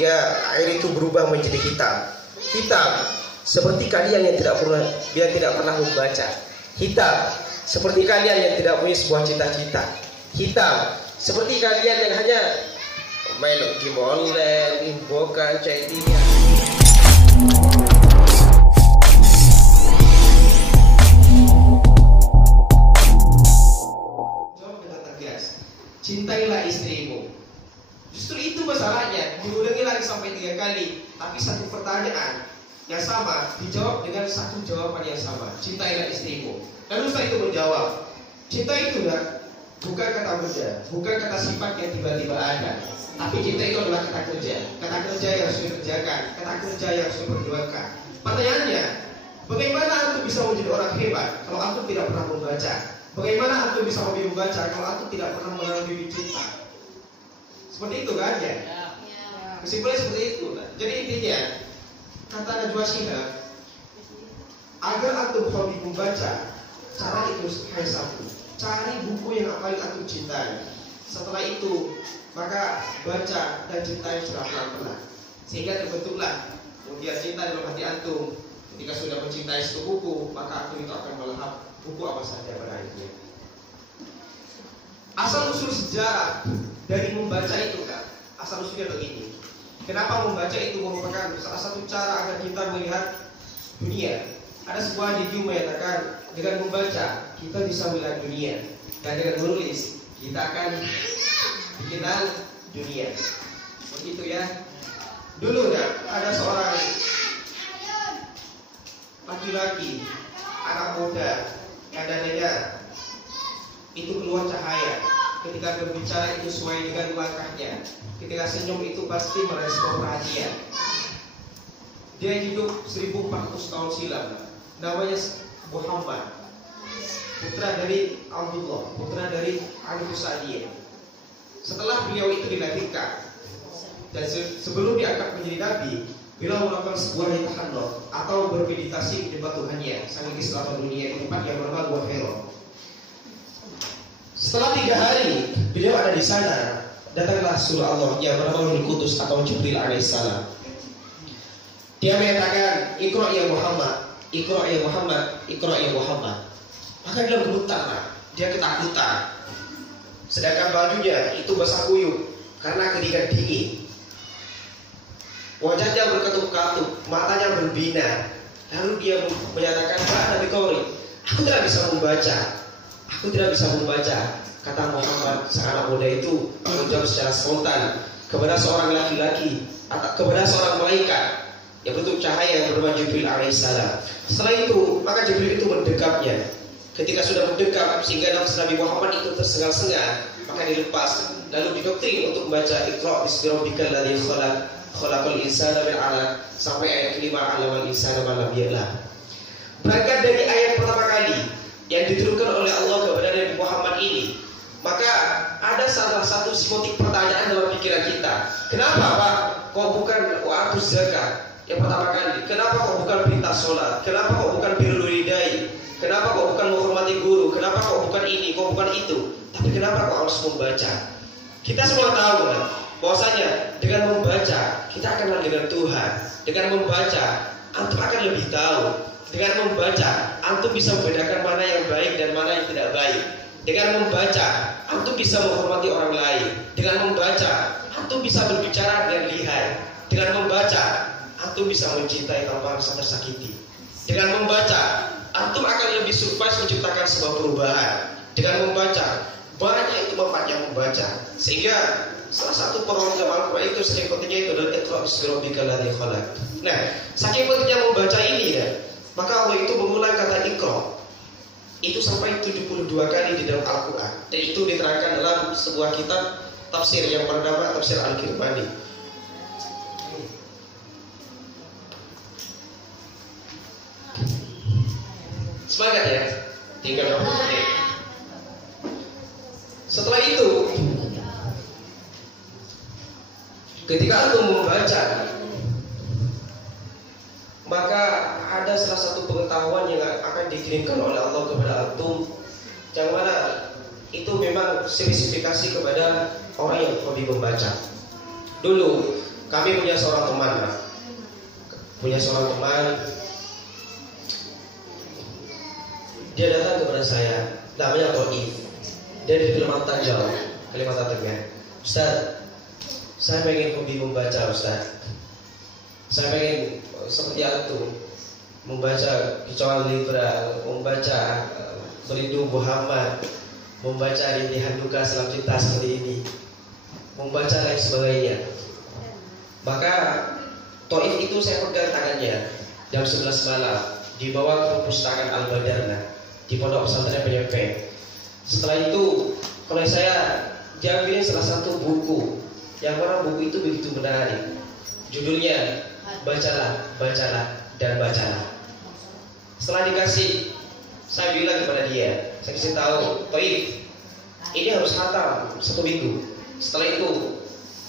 Ya, air itu berubah menjadi hitam. Hitam seperti kalian yang tidak pernah membaca. Hitam seperti kalian yang tidak punya sebuah cita-cita. Hitam seperti kalian yang hanya main game online, invokan, chatting. Jawab dengan tegas. Cintailah istrimu. Justru itu masalahnya, diulangi lagi sampai 3 kali, tapi satu pertanyaan yang sama dijawab dengan satu jawaban yang sama. Cintailah istrimu. Lalu setelah itu menjawab, cinta itu bukan kata benda, bukan kata sifat yang tiba-tiba ada, tapi cinta itu adalah kata kerja yang harus dikerjakan, kata kerja yang harus diperjuangkan. Pertanyaannya, bagaimana antum bisa menjadi orang hebat kalau antum tidak pernah membaca? Bagaimana antum bisa hobi membaca kalau antum tidak pernah mengenal bibit cinta? Seperti itu kan ya? Kesimpulannya seperti itu. Jadi intinya, kata Najwa Shihab, agar antum hobi membaca, cara itu hanya satu: cari buku yang paling antum cintai. Setelah itu, maka baca dan cintai secara pelan-pelan, sehingga terbentuklah kemudian cinta dalam hati antum. Ketika sudah mencintai satu buku, maka antum itu akan melahap buku apa saja pada akhirnya. Asal usul sejarah dari membaca itu kan, asal usulnya begini. Kenapa membaca itu merupakan salah satu cara agar kita melihat dunia? Ada sebuah idiom mengatakan, dengan membaca kita bisa melihat dunia, dan dengan menulis kita akan dikenal dunia. Begitu ya. Dulu ada seorang laki-laki, anak muda, yang dadanya itu keluar cahaya. Ketika berbicara itu sesuai dengan langkahnya. Ketika senyum itu pasti merespon perhatian. Dia hidup 1400 tahun silam. Namanya Muhammad, putra dari Abdullah, putra dari Ali Husainiyah. Setelah beliau itu dilahirkan dan sebelum diangkat menjadi nabi, beliau melakukan sebuah tahannuth atau bermeditasi di depan Tuhannya, sang Islam dunia di tempat yang bernama Gua Hira. Setelah 3 hari beliau ada di sana, datanglah surah Allah yang bernama Ruhul Qudus atau Jibril alaihissalam. Dia mengatakan, "Iqra ya Muhammad, Iqra ya Muhammad, Iqra ya Muhammad." Maka dia gemetar, dia ketakutan. Sedangkan bajunya itu basah kuyup karena ketika dingin. Wajahnya berkatup-katup, matanya berbina. Lalu dia menyatakan, "Pak Nabi Qori, aku tidak bisa membaca. Aku tidak bisa membaca." Kata Muhammad, sang anak muda itu menjawab secara spontan kepada seorang laki-laki, kepada seorang malaikat yang bentuk cahaya yang bernama Jibril alaihissalam. Setelah itu, maka Jibril itu mendekapnya. Ketika sudah mendekap sehingga nafsu Nabi Muhammad itu tersengal-sengal, maka dilepas lalu didoktrin untuk membaca Iqra bismi rabbikal ladzi khalaq, khalaqal insana min 'alaq sampai ayat kelima, 'allamal insana ma lam ya'lam. Berangkat dari ayat pertama kali yang diturunkan oleh Allah kepada Nabi Muhammad ini, maka ada salah satu motif pertanyaan dalam pikiran kita. Kenapa Pak kok bukan wa'atuz zakat yang pertama kali? Kenapa kok bukan perintah sholat? Kenapa kok bukan birrul walidain? Kenapa kok bukan menghormati guru? Kenapa kok bukan ini, kok bukan itu? Tapi kenapa kok harus membaca? Kita semua tahu bahwasanya dengan membaca kita akan kenal dengan Tuhan. Dengan membaca antum akan lebih tahu. Dengan membaca antum bisa membedakan mana yang baik dan mana yang tidak baik. Dengan membaca antum bisa menghormati orang lain. Dengan membaca antum bisa berbicara dengan lihai. Dengan membaca antum bisa mencintai tanpa rasa tersakiti. Dengan membaca antum akan lebih surprise menciptakan sebuah perubahan. Dengan membaca banyak itu manfaat yang membaca. Sehingga salah satu program Al-Quran itu saking pentingnya itu adalah Iqra bismi rabbikal ladzi khalaq. Nah, saking pentingnya membaca ini maka Allah itu mengulang kata Iqra itu sampai 72 kali di dalam Al-Quran. Dan itu diterangkan dalam sebuah kitab tafsir yang bernama Tafsir Al-Kirmani. Semangat ya, tinggal 20 menit. Setelah itu, ketika antum membaca, maka ada salah satu pengetahuan yang akan dikirimkan oleh Allah kepada antum, yang mana itu memang spesifikasi kepada orang yang hobi membaca. Dulu kami punya seorang teman, dia datang kepada saya, namanya Toif, dia di Kalimantan Jawa, Kalimantan Tengah. Ustaz, saya pengen hobi membaca Ustaz. Saya pengen seperti antum, membaca Kicauan Liberal, membaca Merindu Muhammad, membaca Rintihan Duka Selam Cinta seperti ini, membaca lain sebagainya. Maka Toif itu saya pegang tangannya jam 11 malam, dibawa ke perpustakaan Al-Badarna di Pondok Pesantren Penyempeng. Setelah itu, kalau dia ambilin salah satu buku, yang mana buku itu begitu menarik. Judulnya Bacalah, Bacalah, dan Bacalah. Setelah dikasih, saya bilang kepada dia, saya kasih tahu, Toif, ini harus hatam 1 minggu. Setelah itu,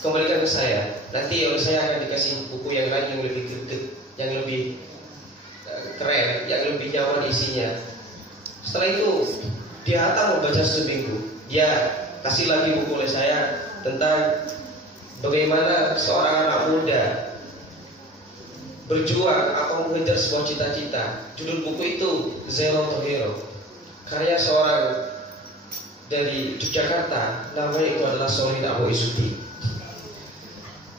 kembalikan ke saya. Nanti oleh saya akan dikasih buku yang lain yang lebih gede, yang lebih keren, yang lebih nyaman isinya. Setelah itu dia hatam membaca 1 minggu. Dia kasih lagi buku oleh saya tentang bagaimana seorang anak muda berjuang atau mengejar sebuah cita-cita. Judul buku itu Zero to Hero, karya seorang dari Yogyakarta, namanya itu adalah Solihin Abu Isuti.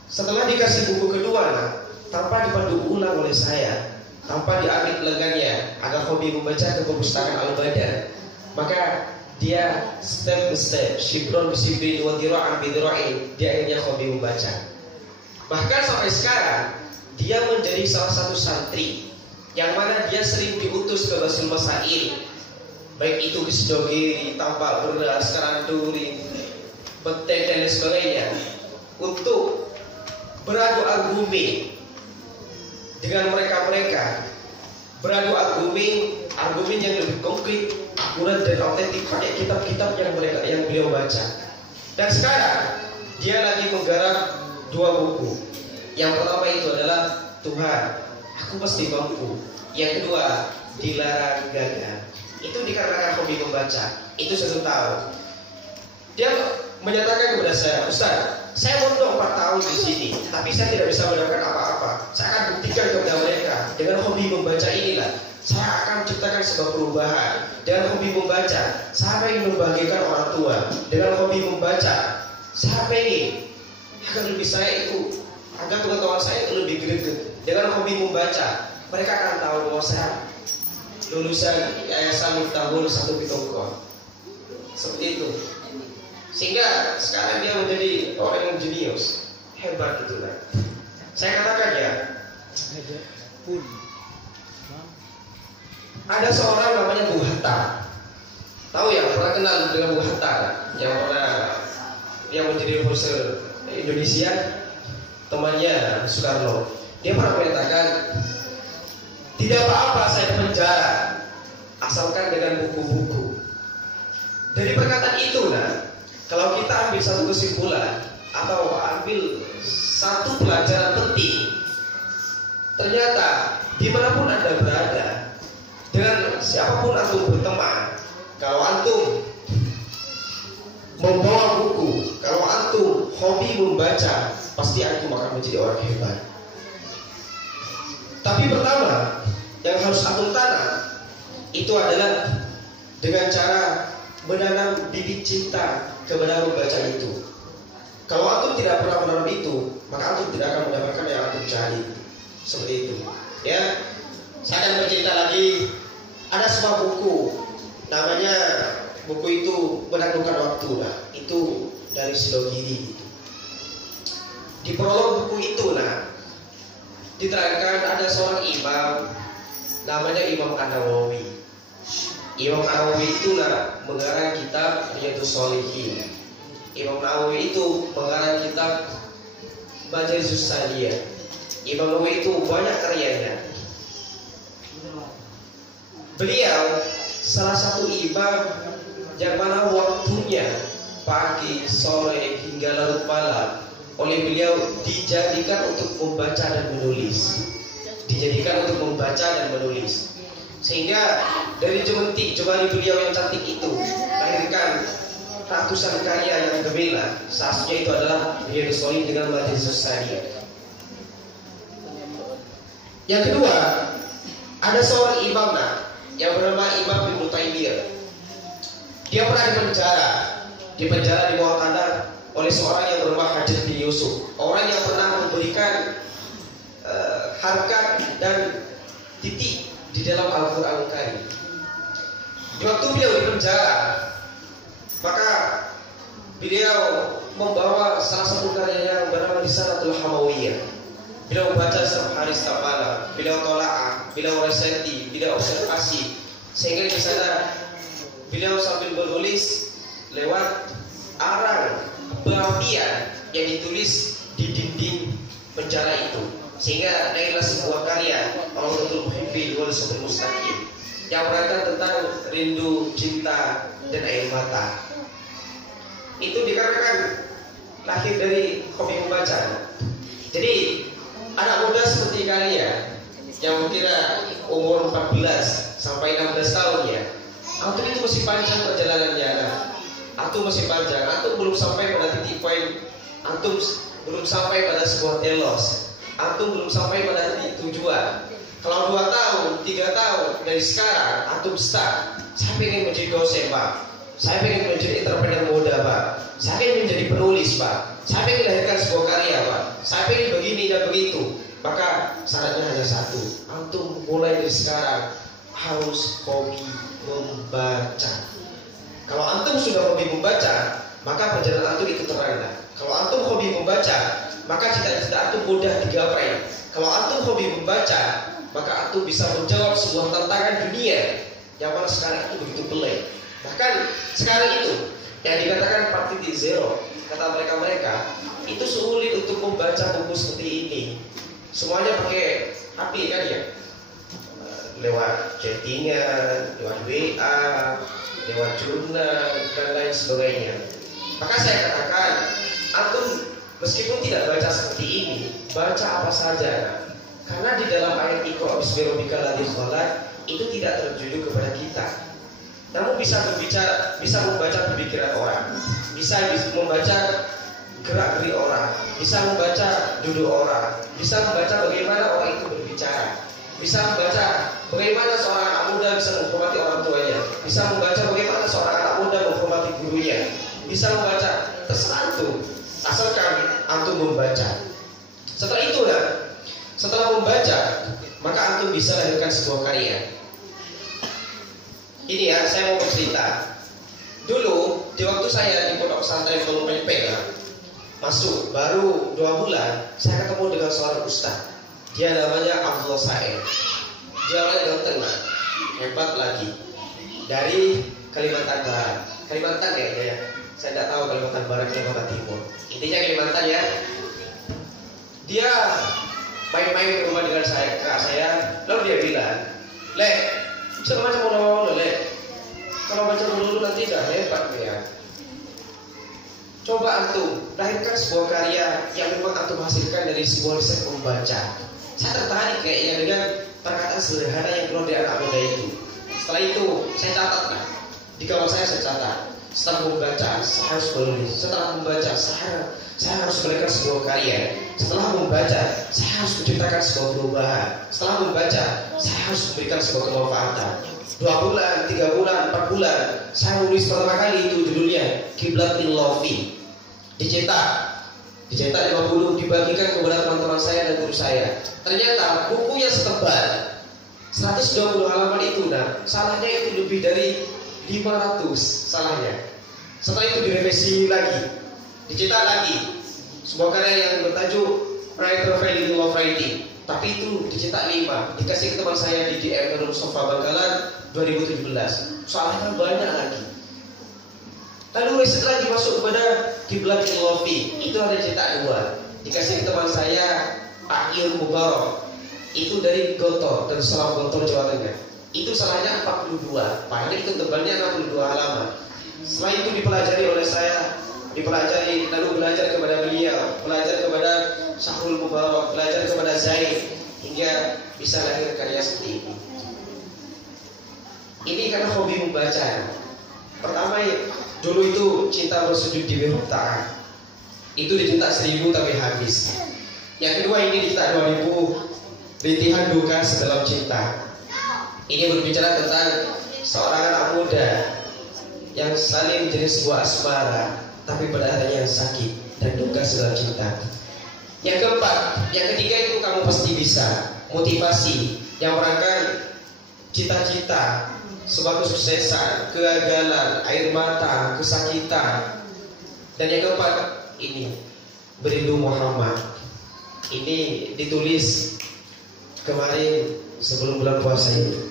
Setelah dikasih buku kedua, tanpa dipandu ulang oleh saya, tanpa diambil lengannya agar hobi membaca ke perpustakaan Al-Badar, maka dia step by step, shibron bisibrin wa dira'an bidira'in, dia akhirnya hobi membaca. Bahkan sampai sekarang dia menjadi salah satu santri yang mana dia sering diutus ke Basul Masail, baik itu di Sidogiri, Tampak Beras, Karanduri, Beteng dan sebagainya, untuk beradu argumen dengan mereka, beradu argumen yang lebih konkret, akurat dan autentik pakai kitab-kitab yang beliau baca. Dan sekarang dia lagi menggarap 2 buku. Yang pertama itu adalah Tuhan, Aku Pasti Mampu. Yang kedua, Dilarang Gagal. Itu dikarenakan hobi membaca. Itu saya tahu. Dia menyatakan kepada saya, Ustaz, saya mondok 4 tahun di sini, tapi saya tidak bisa mendapatkan apa-apa. Saya akan buktikan kepada mereka dengan hobi membaca inilah saya akan ciptakan sebuah perubahan. Dengan hobi membaca, saya ingin membahagiakan orang tua. Dengan hobi membaca, saya ingin agar lebih saya itu, agar pengetahuan saya itu lebih greget. Dengan hobi membaca, mereka akan tahu bahwa saya lulusan Yayasan Miftahul Satu Pitongko. Seperti itu. Sehingga sekarang dia menjadi orang yang jenius, hebat itulah. Saya katakan ya, ada seorang namanya Bu Hatta. Tahu ya, pernah kenal dengan Bu Hatta, yang menjadi profesor Indonesia, temannya Soekarno. Dia pernah menyatakan, tidak apa-apa saya di penjara, asalkan dengan buku-buku. Dari perkataan itu, kalau kita ambil satu kesimpulan atau ambil satu pelajaran penting, ternyata dimanapun Anda berada, dengan siapapun antum berteman, kalau antum membawa buku, kalau antum hobi membaca, pasti antum akan menjadi orang hebat. Tapi pertama yang harus antum tanam itu adalah dengan cara menanam bibit cinta kepada membaca itu. Kalau antum tidak pernah menanam itu, maka antum tidak akan mendapatkan yang antum cari. Seperti itu. Ya, saya akan bercerita lagi. Ada sebuah buku, namanya buku itu Menaklukkan Waktu, itu dari Sidogiri. Di prolog buku itu, diterangkan ada seorang imam, namanya Imam An-Nawawi. Imam Nawawi itu mengarang kitab Riyadhus Shalihin. Imam Nawawi itu mengarang kitab Majalisus Saliyah. Imam Nawawi itu banyak karyanya. Beliau salah satu imam yang mana waktunya pagi, sore hingga larut malam oleh beliau dijadikan untuk membaca dan menulis. Dijadikan untuk membaca dan menulis. Sehingga dari jemari beliau yang cantik itu lahirkan ratusan karya yang gemilang. Salah satunya itu adalah Riyadhus Shalihin dengan Majalisus Saliyah. Yang kedua, ada seorang imam yang bernama Imam Ibnu Taimiyah. Dia pernah dipenjara di bawah tanah oleh seorang yang bernama Hajar bin Yusuf, orang yang pernah memberikan harkat dan titik di dalam Al-Quran Karim. Di waktu beliau di penjara, maka beliau membawa salah satu karya yang bernama Risalatul Hamawiyah. Beliau membaca setiap hari setiap malam, beliau tolaah, beliau reseti, beliau observasi, sehingga di sana beliau sambil menulis lewat arang berapian yang ditulis di dinding penjara itu, sehingga lahirlah sebuah karya Al-Quran Muhibbi wal Sabrul Mustaqim yang berangkat tentang rindu, cinta, dan air mata. Itu dikarenakan lahir dari hobi membaca. Jadi anak muda seperti kalian yang mungkin umur 14 sampai 16 tahun ya, antum itu masih panjang perjalanannya. Antum masih panjang, antum belum sampai pada titik poin, antum belum sampai pada sebuah telos, antum belum sampai pada titik tujuan. Kalau 2 tahun, 3 tahun dari sekarang antum start, saya pengen menjadi dosen Pak, saya pengen menjadi entrepreneur muda Pak, saya pengen menjadi penulis Pak, saya pengen lahirkan sebuah karya Pak, saya pengen begini dan begitu. Maka syaratnya hanya satu, antum mulai dari sekarang harus hobi membaca. Kalau antum sudah hobi membaca, maka perjalanan antum ikut terangkan. Kalau antum hobi membaca, maka cita-cita antum mudah digapai. Kalau antum hobi membaca, maka antum bisa menjawab sebuah tantangan dunia yang mana sekarang itu begitu pelik. Bahkan sekarang itu yang dikatakan party zero, kata mereka itu sulit untuk membaca buku seperti ini. Semuanya pakai HP kan ya, lewat chattingan, lewat WA, lewat jurnal dan lain sebagainya. Maka saya katakan, antum meskipun tidak baca seperti ini, baca apa saja. Karena di dalam ayat Iqra bismi rabbikal ladzi khalaq itu tidak tertuju kepada kita. Namun bisa membaca pemikiran orang, bisa membaca gerak-gerik orang, bisa membaca duduk orang, bisa membaca bagaimana orang itu berbicara, bisa membaca bagaimana seorang anak muda bisa menghormati orang tuanya, bisa membaca bagaimana seorang anak muda menghormati gurunya, bisa membaca, terserah antum, asalkan antum membaca. Setelah membaca, maka antum bisa lahirkan sebuah karya. Ini ya, saya mau bercerita. Dulu di waktu saya di pondok pesantren Gunung Pempek masuk baru 2 bulan, saya ketemu dengan seorang ustaz. Dia namanya Abdullah Said. Dia orang yang tengah, hebat lagi, dari Kalimantan Barat. Kalimantan ya. Saya tidak tahu Kalimantan Barat, Kalimantan Timur. Intinya Kalimantan ya. Dia main-main ke rumah dengan saya, lalu dia bilang, "Lek, bisa baca mulu, Lek. Kalau baca mulu nanti gak hebat ya. Coba antum lahirkan sebuah karya yang memang antum hasilkan dari sebuah riset membaca." Saya tertarik kayaknya dengan perkataan sederhana yang keluar dari anak muda itu. Setelah itu saya catat di kamar saya catat. Setelah membaca saya harus menulis. Setelah membaca saya harus memberikan sebuah karya. Setelah membaca saya harus menciptakan sebuah perubahan. Setelah membaca saya harus memberikan sebuah kemanfaatan. 2 bulan, 3 bulan, 4 bulan saya menulis pertama kali itu judulnya Qiblatil Lofi. Dicetak 50, dibagikan kepada teman-teman saya dan guru saya. Ternyata bukunya setebal 120 halaman itu, salahnya itu lebih dari 500 salahnya. Setelah itu direvisi lagi, dicetak lagi sebuah karya yang bertajuk Writer Value of Writing, tapi itu dicetak 5, dikasih ke teman saya di DM Mustafa Bangkalan 2017. Salahnya banyak lagi. Lalu riset lagi masuk kepada Qiblatil Lofi, itu ada cetak 2, dikasih ke teman saya Pak Il Mubarak, itu dari Gotor, dari Selang Gotor Jawa Tengah. Itu salahnya 42, padahal itu tebalnya 62 halaman. Setelah itu dipelajari oleh saya, lalu belajar kepada beliau, belajar kepada Syahrul Mubarak, belajar kepada Zaid, hingga bisa lahir karya seperti ini. Ini karena hobi membaca. Pertama, dulu itu cinta bersujud di Bihur Ta'ah, itu dicetak 1000 tapi habis. Yang kedua ini dicetak 2000, Rintihan duka sedalam cinta. Ini berbicara tentang seorang anak muda yang saling menjadi sebuah asmara, tapi pada akhirnya sakit dan duka sedalam cinta. Yang keempat, yang ketiga itu kamu pasti bisa. Motivasi yang merangkai cita-cita, sebuah kesuksesan, kegagalan, air mata, kesakitan. Dan yang keempat ini, Berindu Muhammad. Ini ditulis kemarin sebelum bulan puasa ini.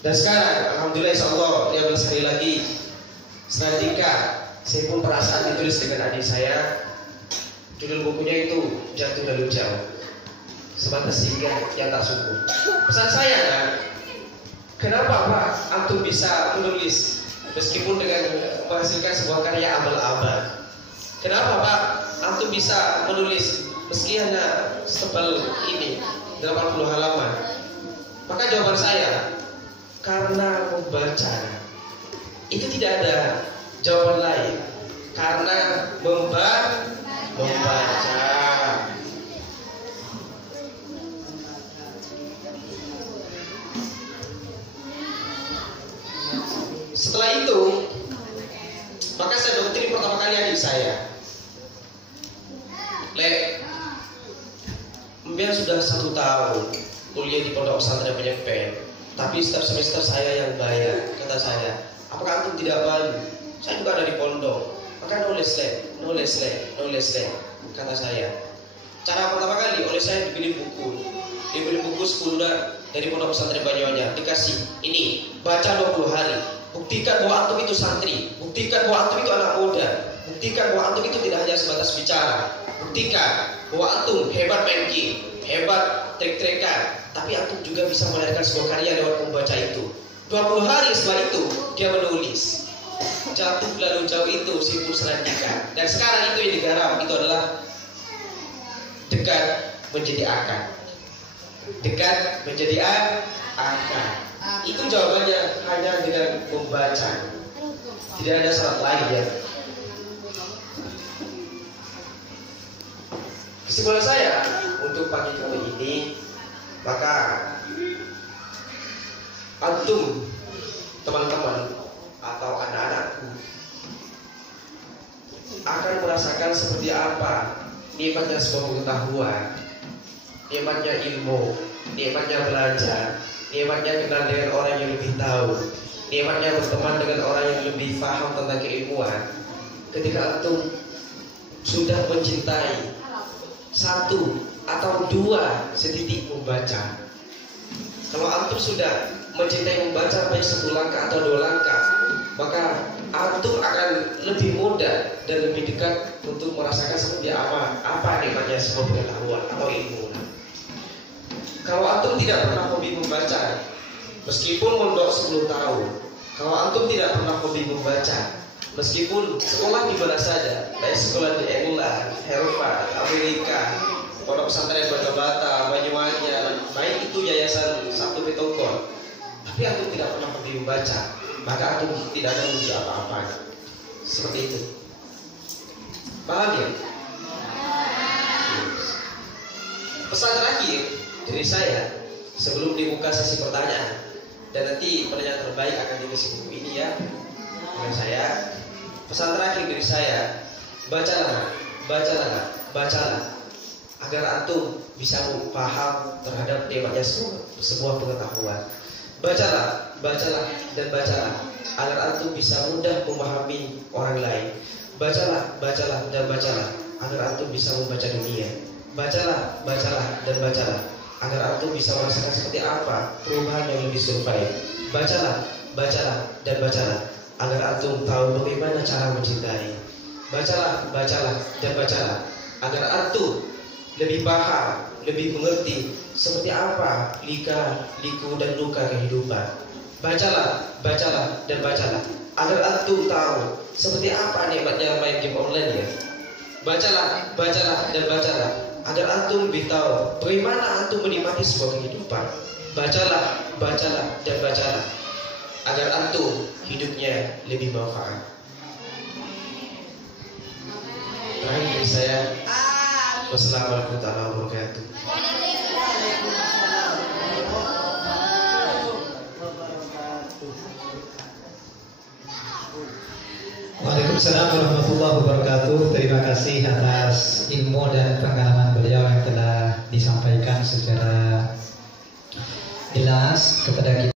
Dan sekarang alhamdulillah insyaallah 15 hari lagi selanjutnya saya pun perasaan ditulis dengan adik saya. Judul bukunya itu Jatuh Lalu Jauh, sebatas singgah yang tak sungguh. Pesan saya kan, kenapa Pak antum bisa menulis meskipun dengan menghasilkan sebuah karya abal-abal? Kenapa Pak antum bisa menulis meski hanya setebal ini 80 halaman? Maka jawaban saya, karena membaca. Itu tidak ada jawaban lain. Karena membaca. Setelah itu, maka saya doktrin pertama kali adik saya. Mbak sudah 1 tahun kuliah di pondok pesantren Penyempen, tapi setiap semester saya yang bayar. Kata saya, apakah antum tidak malu? Saya juga dari pondok, maka nulis le. Kata saya. Cara pertama kali oleh saya dibeli buku 10 dari pondok pesantren Banyuwangi, dikasih ini, baca 20 hari. Buktikan bahwa antum itu santri, buktikan bahwa antum itu anak muda, buktikan bahwa antum itu tidak hanya sebatas bicara, buktikan bahwa antum hebat main game, hebat trik-trikan, tapi antum juga bisa melahirkan sebuah karya lewat membaca itu. 20 hari setelah itu dia menulis Jatuh Lalu Jauh itu simpul selanjutnya. Dan sekarang itu yang digarap itu adalah Dekat Menjadi Akan. Dekat Menjadi Akan. Itu jawabannya hanya dengan membaca. Tidak ada syarat lain ya. Kesimpulan saya untuk pagi kali ini, maka antum teman-teman atau anak-anakku akan merasakan seperti apa nikmatnya sebuah pengetahuan, nikmatnya ilmu, nikmatnya belajar, nikmatnya kenal dengan orang yang lebih tahu, nikmatnya berteman dengan orang yang lebih paham tentang keilmuan. Ketika antum sudah mencintai 1 atau 2 setitik membaca. Kalau antum sudah mencintai membaca baik 1 langkah atau 2 langkah, maka antum akan lebih mudah dan lebih dekat untuk merasakan seperti apa nikmatnya sebuah pengetahuan atau ilmu. Kalau antum tidak pernah hobi membaca, meskipun mondok 10 tahun, kalau antum tidak pernah hobi membaca, meskipun sekolah di mana saja, baik sekolah di England, Eropa, Amerika, pondok pesantren Bata, Banyuwangi, baik itu yayasan Satu Betongkol, tapi antum tidak pernah hobi membaca, maka antum tidak akan menuju apa-apa. Seperti itu. Paham ya? Pesan terakhir dari saya sebelum dibuka sesi pertanyaan, dan nanti pertanyaan terbaik akan dikasih buku ini ya oleh saya. Pesan terakhir dari saya, bacalah agar antum bisa paham terhadap nikmatnya sebuah pengetahuan. Bacalah agar antum bisa mudah memahami orang lain. Bacalah agar antum bisa membaca dunia. Bacalah agar antum bisa merasakan seperti apa perubahan yang lebih survive. Bacalah agar antum tahu bagaimana cara mencintai. Bacalah agar antum lebih paham, lebih mengerti seperti apa liku dan luka kehidupan. Bacalah agar antum tahu seperti apa nikmatnya main game online ya. Bacalah agar antum lebih tahu bagaimana antum menikmati sebuah kehidupan. Bacalah agar antum hidupnya lebih manfaat. Terakhir dari saya, wassalamualaikum warahmatullahi wabarakatuh. Waalaikumsalam warahmatullahi wabarakatuh. Terima kasih atas ilmu dan pengalaman beliau yang telah disampaikan secara jelas kepada kita.